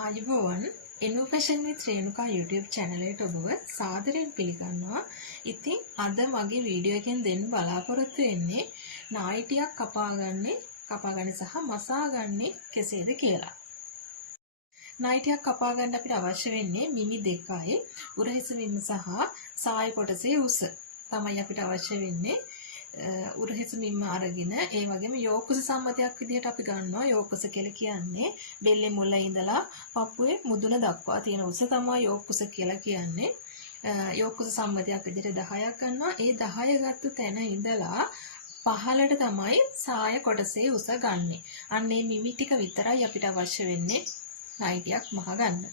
ආයුබෝවන් information විත් Renuka YouTube channel එකට ඔබව සාදරයෙන් පිළිගන්නවා. ඉතින් අද මගේ වීඩියෝ එකෙන් දෙන්න බලාපොරොත්තු වෙන්නේ නායි ටිකක් කපාගන්නේ සහ මසාගන්නේ කෙසේද කියලා. නායි ටිකක් කපා ගන්න අපිට අවශ්‍ය වෙන්නේ මිමි දෙකයි, උරහිස මිම සහ සාය කොටසේ උස. තමයි අපිට අවශ්‍ය වෙන්නේ. උරහිස මිම අරගෙන ඒ වගේම යෝකුස සම්මතයක් විදිහට අපි ගන්නවා. යෝකුස කියලා කියන්නේ බෙල්ලේ මුල ඉඳලා පපුවේ මුදුන දක්වා තියෙන උස තමයි යෝකුස කියලා කියන්නේ. යෝකුස සම්මතයක් විදිහට 10ක් ගන්නවා. ඒ 10 ගත්ත තැන ඉඳලා පහළට තමයි සාය කොටසේ උස ගන්නෙ. අන්න මේ මිමි ටික විතරයි අපිට අවශ්‍ය වෙන්නේ නයිටියක් මහ ගන්න.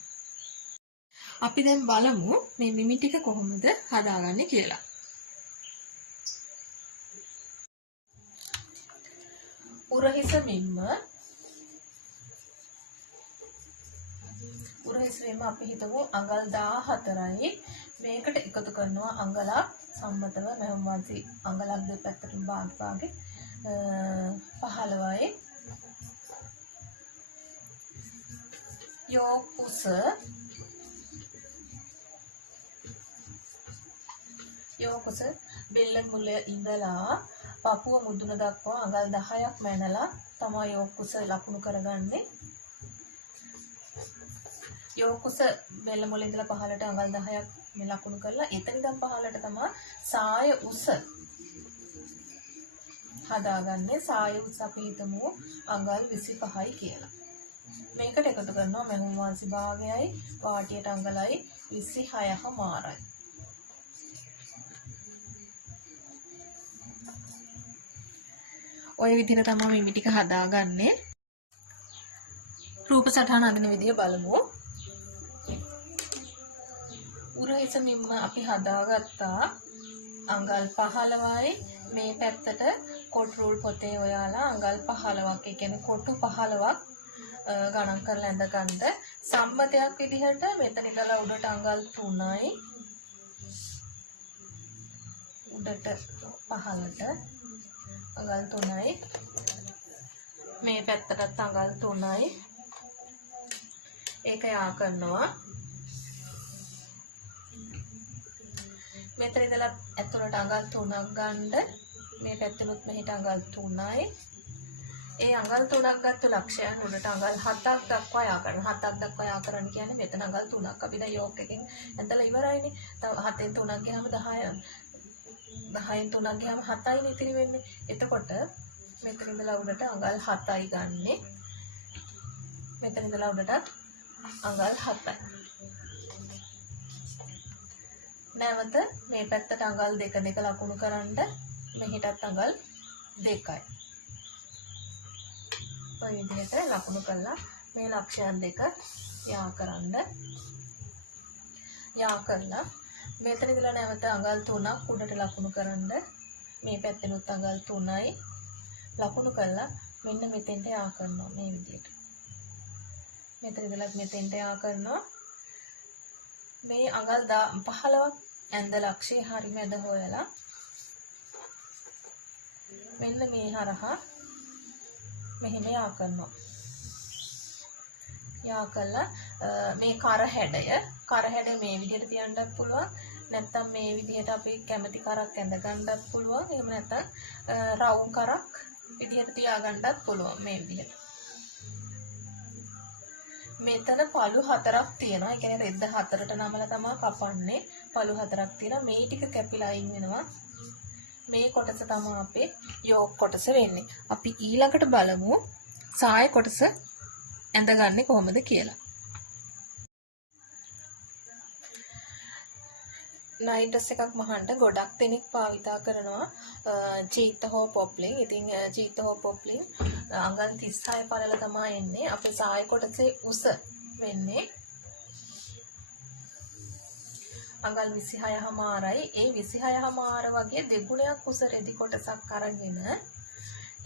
අපි දැන් බලමු මේ මිමි ටික කොහොමද හදාගන්නේ කියලා. උරහිස මිම්ම අපි හිතමු අඟල් 14යි. මේකට එකතු කරනවා අඟලක් සම්මතව මෙහෙම වාසි අඟලක් දෙපැත්තටම භාග 15යි. යෝකුස බෙල්ල මුල ඉඳලා පපුව මුදුන දක්වා අඟල් 10ක් මැනලා තමයි යෝකුස ලකුණු කරගන්නේ. යෝකුස බෙල්ල මුල ඉඳලා පහළට අඟල් 10ක් මේ ලකුණු කරලා එතන ඉඳන් පහළට තමයි සාය උස හදාගන්නේ. සාය උස අපි හිතමු අඟල් 25යි කියලා. මේකට එකතු කරනවා මෙහුම් වාසි භාගයයි වාටියට අඟලයි 26මාරයි. ඔය විදිහට තමයි මිමි ටික හදාගන්නේ. රූප සටහන අඳින විදිය බලමු. උරහිස මිම්ම අපි හදාගත්තා අඟල් 15යි. මේ පැත්තට කොටු රූල් පොතේ ඔයාලා අඟල් 15ක්, ඒ කියන්නේ කොටු 15ක් ගණන් කරලා ඇඳ ගන්න. සම්මතයක් විදිහට මෙතන ඉඳලා උඩට අඟල් 3යි. උඩට පහළට අඟල් 3යි. මේ පැත්තටත් අඟල් 3යි. ඒක යා කරනවා. මෙතන ඉඳලා ඇතුළට අඟල් 3ක් ගන්න. මේ පැත්තෙනුත් මෙහෙට අඟල් 3යි. ඒ අඟල් 3ක් ගත්ත ලක්ෂයන් උඩට අඟල් 7ක් දක්වා යා කරනවා. 7ක් දක්වා යා කරන්න කියන්නේ මෙතන අඟල් 3ක් අපි දැන් යෝක් එකෙන් ඇඳලා ඉවරයිනේ. තව 7න් 3ක් ගියාම 10යි. 10න් 3ක් ගියාම 7යි ඉතිරි වෙන්නේ. එතකොට මෙතන ඉඳලා උඩට අඟල් 7යි ගන්නෙ. මෙතන ඉඳලා උඩට අඟල් 7යි. නැවත මේ පැත්තට අඟල් 2 ලකුණු කරන්න. මෙහෙටත් අඟල් 2යි. ඔය විදිහට ලකුණු කළා මේ ලක්ෂයන් දෙක යා කරන්න. යා කරලා මෙතන ඉඳලා නැවත අඟල් 3ක් උඩට ලකුණු කරන්න. මේ පැත්තෙනුත් අඟල් 3යි ලකුණු කළා මෙන්න මෙතෙන්ට යා කරනවා මේ විදිහට. මෙතන ඉඳලා මෙතෙන්ට යා කරනවා. මේ අඟල් 15ක් ඇඳ ලක්ෂයේ හරි මැද හොයලා මෙන්න මේ හරහා මෙහෙම යා කරනවා. යා කළා මේ කර හැඩය මේ විදිහට තියන්නත් පුළුවන්. නැත්නම් මේ විදිහට අපි කැමති කරක් ඇඳ ගන්නත් පුළුවන්. එහෙම නැත්නම් රවුම් කරක් විදිහට තියාගන්නත් පුළුවන් මේ විදිහට. මෙතන පළු 4ක් තියෙනවා. ඒ කියන්නේ රෙද්ද 4ට නමලා තමයි කපන්නේ. පළු 4ක් තියෙනවා. මේ ටික කැපිලා අයින් වෙනවා. මේ කොටස තමයි අපේ යෝක් කොටස වෙන්නේ. අපි ඊළඟට බලමු සාය කොටස ඇඳගන්නේ කොහොමද කියලා. නයිට් ඩ්‍රෙස් එකක් මහන්න ගොඩක් දෙනෙක් භාවිතා කරනවා චීත්ත හෝ පොප්ලින්. ඉතින් චීත්ත හෝ පොප්ලින් අඟල් 36 පළල තමයි එන්නේ. අපේ සාය කොටසේ උස වෙන්නේ අඟල් 26මාරයි. ඒ 26මාර වගේ දෙගුණයක් උස රෙදි කොටසක් අරගෙන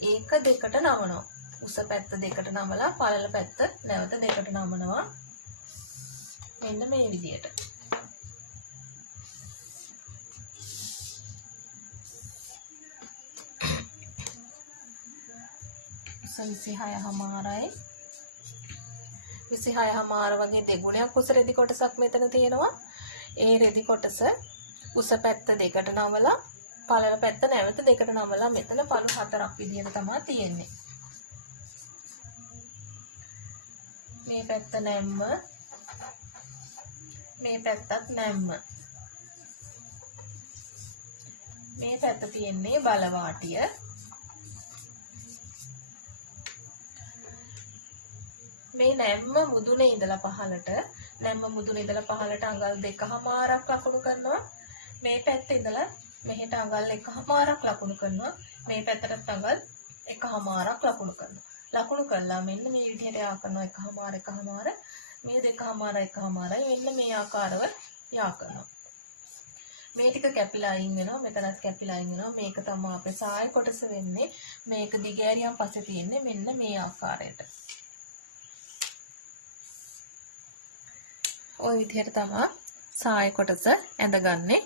ඒක දෙකට නමනවා. උස පැත්ත දෙකට නමලා පළල පැත්ත නැවත දෙකට නමනවා. මෙන්න මේ විදියට. උස 26මාරයි. 26මාර වගේ දෙගුණයක් උස රෙදි කොටසක් මෙතන තියෙනවා. ඒ රෙදි කොටස උස පැත්ත දෙකට නමලා පළල පැත්ත නැවත දෙකට නමලා මෙතන පළු 4ක් විදියට තමයි තියෙන්නේ. මේ පැත්ත නැම්ම, මේ පැත්තත් නැම්ම. මේ පැත්ත තියෙන්නේ බලවාටිය. මේ නැම්ම මුදුනේ ඉඳලා පහළට, නැම්ම මුදුනේ ඉඳලා පහළට අඟල් 2මාරක් ලකුණු කරනවා. මේ පැත්තේ ඉඳලා මෙහෙට අඟල් 1මාරක් ලකුණු කරනවා. මේ පැත්තට අඟල් 1මාරක් ලකුණු කරනවා. ලකුණු කළා මෙන්න මේ විදිහට යා කරනවා 1මාර මේ 2මාරයි මෙන්න මේ ආකාරව යා කරනවා. මේ ටික කැපිලා අයින් වෙනවා. මෙතනත් කැපිලා අයින් වෙනවා. මේක තමයි අපේ සාය කොටස වෙන්නේ. මේක දිගෑරියන් පස්සේ තියෙන්නේ මෙන්න මේ ආකාරයට. ওই විදිහට තමයි සාය කොටස ඇඳගන්නේ.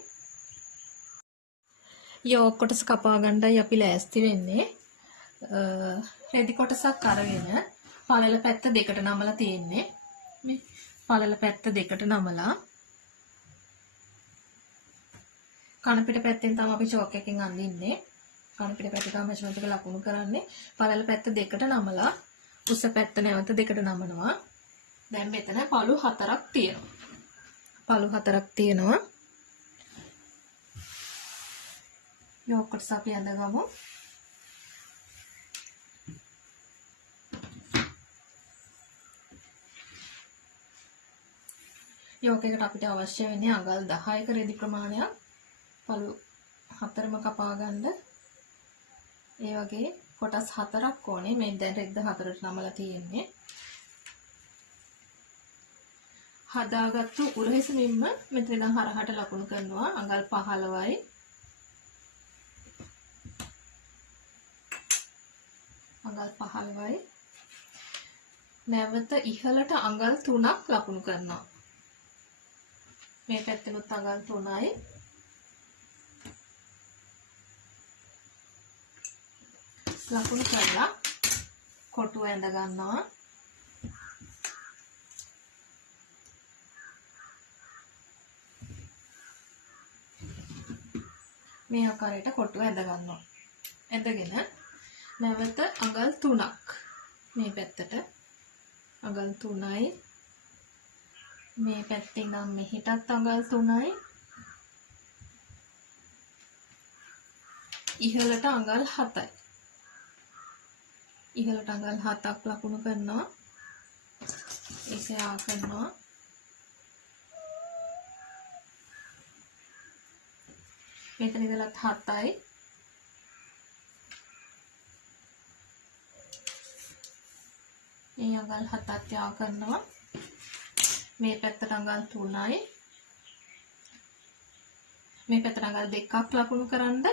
යෝග කොටස කපා ගන්නයි අපි ලෑස්ති වෙන්නේ. රෙදි කොටසක් අරගෙන පළල පැත්ත දෙකට නමලා තියෙන්නේ. මේ පළල පැත්ත දෙකට නමලා කන පිට පැත්තෙන් තමයි අපි චෝක් එකකින් අඳින්නේ. කන පිට පැත්ත තමයි මෙෂර්මන්ට් එක ලකුණු කරන්නේ. පළල පැත්ත දෙකට නමලා උස පැත්ත නැවත දෙකට නමනවා. දැන් මෙතන පළු 4ක් තියෙනවා. පළු 4ක් තියෙනවා. යෝග කොටස අපි අඳගමු. යෝග එකට අපිට අවශ්‍ය වෙන්නේ අඟල් 10ක රෙදි ප්‍රමාණයක්. පළු 4ම කපා ගන්න. ඒ වගේ කොටස් 4ක් ඕනේ. මේ දැන් රෙද්ද 4ට නමලා තියෙන්නේ. හදාගත්තු උරහිස මිම්ම මෙතන ඉඳන් හරහට ලකුණු කරනවා. අඟල් 15යි. අඟල් 15යි. නැවත ඉහළට අඟල් 3ක් ලකුණු කරනවා. මේ පැත්තෙනුත් අඟල් 3යි. ලකුණු කරලා කොටුව ඇඳ ගන්නවා. මේ ආකාරයට කොටුව ඇඳ ගන්නවා. ඇඳගෙන නැවත අඟල් 3ක් මේ පැත්තට අඟල් 3යි. මේ පැත්තෙන් නම් මෙහෙටත් අඟල් 3යි. ඉහළට අඟල් 7යි. ඉහළට අඟල් 7ක් ලකුණු කරනවා. එසේ කරනවා. මෙතන ඉඳලා 7යි. මේ අඟල් 7ක් යා කරනවා. මේ පැත්තට අඟල් 3යි. මේ පැත්තට අඟල් 2ක් ලකුණු කරන්න.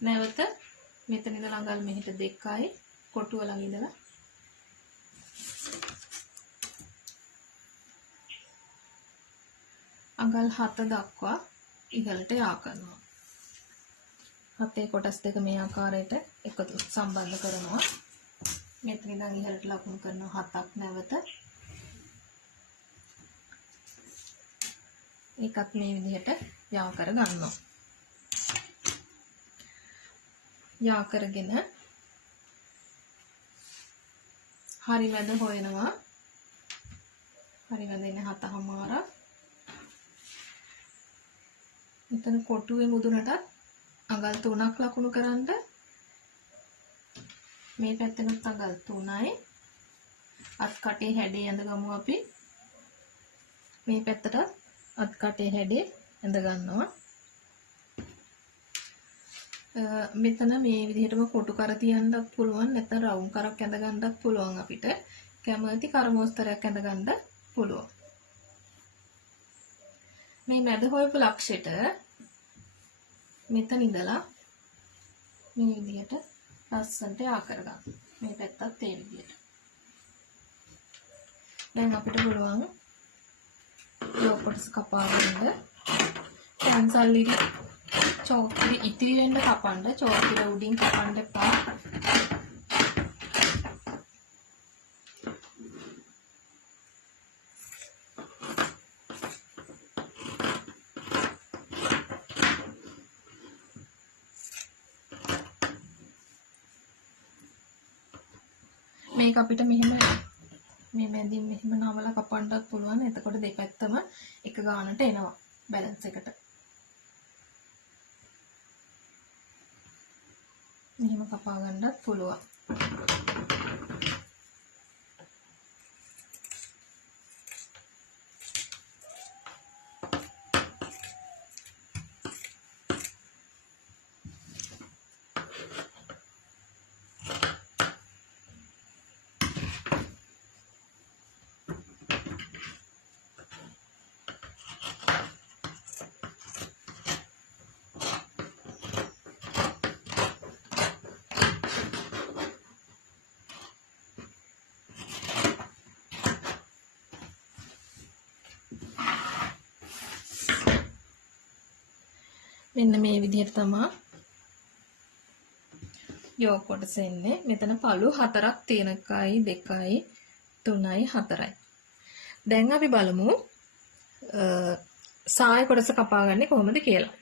නැවත මෙතන ඉඳලා අඟල් මෙහෙට 2යි. කොටුව ළඟ ඉඳලා අඟල් 7 දක්වා ඉහළට යා කරනවා. 7 කොටස් දෙක මේ ආකාරයට එකතු සම්බන්ධ කරනවා. මෙතන ඉඳන් ඉහළට ලකුණු කරනවා 7ක් නැවත. ඒකත් මේ විදිහට යා කර ගන්නවා. යා කරගෙන හරි මැද හොයනවා. හරි මැද ඉන්නේ 7මාරක්. මෙතන කොටුවේ මුදුනට අඟල් 3ක් ලකුණු කරන්න. මේ පැත්තෙනුත් අඟල් 3යි. අත් කටේ හැඩේ ඇඳගමු අපි. මේ පැත්තට අත් කටේ හැඩේ ඇඳ ගන්නවා. මෙතන මේ විදිහටම කොටු කර තියන්නත් පුළුවන්. නැත්නම් රවුම් කරක් ඇඳ ගන්නත් පුළුවන් අපිට. කැමති කරමෝස්තරයක් ඇඳ ගන්නත් පුළුවන්. මේ මැද හොයපු ලක්ෂයට මෙතන ඉඳලා මේ විදිහට ලස්සනට යා කරගන්න. මේ පැත්තත් ඒ විදිහට. දැන් අපිට පුළුවන් යෝග කොටස කපා ගන්න. කැන්සල් ඉරි චෝක් ඉරි ඉතිරි වෙන්න කපන්න. චෝක් ඉර උඩින් කපන්න එපා. මේක අපිට මෙහෙම මේ මැදින් මෙහෙම නවලා කපන්නත් පුළුවන්. එතකොට දෙපැත්තම එක ගානට එනවා බැලන්ස් එකට. මෙහෙම කපා ගන්නත් පුළුවන්. මෙන්න මේ විදිහට තමයි යෝග කොටස එන්නේ. මෙතන පළු 4ක් තියෙන 1යි 2යි 3යි 4යි. දැන් අපි බලමු සාය කොටස කපාගන්නේ කොහොමද කියලා.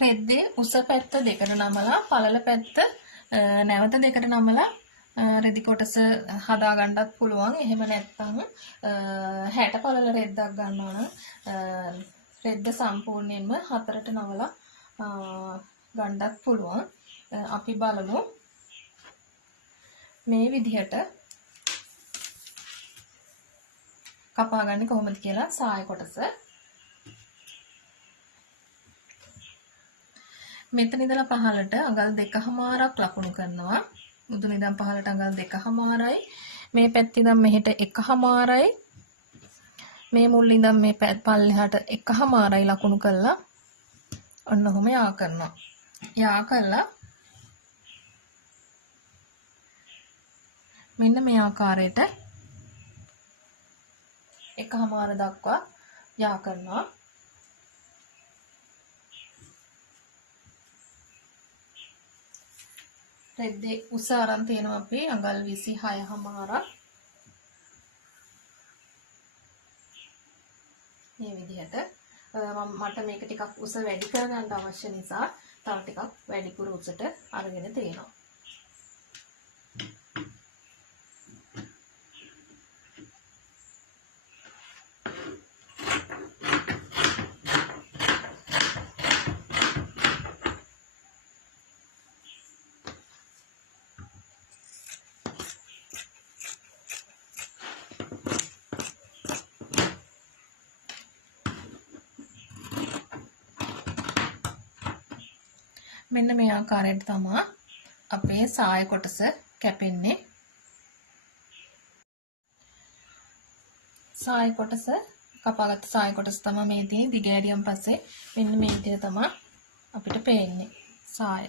රෙද්දේ උස පැත්ත දෙකට නමලා පළල පැත්ත නැවත දෙකට නමලා රෙදි කොටස හදා ගන්නත් පුළුවන්. එහෙම නැත්නම් 60 පළල රෙද්දක් ගන්නවා නම් රෙද්ද සම්පූර්ණයෙන්ම 4ට නවලා ගන්නත් පුළුවන්. අපි බලමු මේ විදිහට කපාගන්නේ කොහොමද කියලා සාය කොටස. මෙතන ඉඳලා පහළට අඟල් 2කමාරක් ලකුණු කරනවා. මුදුන ඉඳන් පහළට අඟල් 2කමාරයි. මේ පැත්ත ඉඳන් මෙහෙට 1කමාරයි. මේ මුල් ඉඳන් මේ පල්ලෙහාට 1කමාරයි ලකුණු කරලා ඔන්න ඔහොම යා කරනවා. යා කරලා මෙන්න මේ ආකාරයට 1කමාර දක්වා යා කරනවා. රෙද්දේ උස අරන් තියෙනවා අපි අඟල් 26කමාරක්. මේ විදිහට මට මේක ටිකක් උස වැඩි කරගන්න අවශ්‍ය නිසා තව ටිකක් වැඩිපුර උසට අරගෙන තියෙනවා. මෙන්න මේ ආකාරයට තමයි අපේ සාය කොටස කැපෙන්නේ. සාය කොටස කපාගත්ත සාය කොටස තමයි මේ තියෙන්නේ. දිග ඇරියන් පස්සේ මෙන්න මේ විදිහට තමයි අපිට පේන්නේ සාය.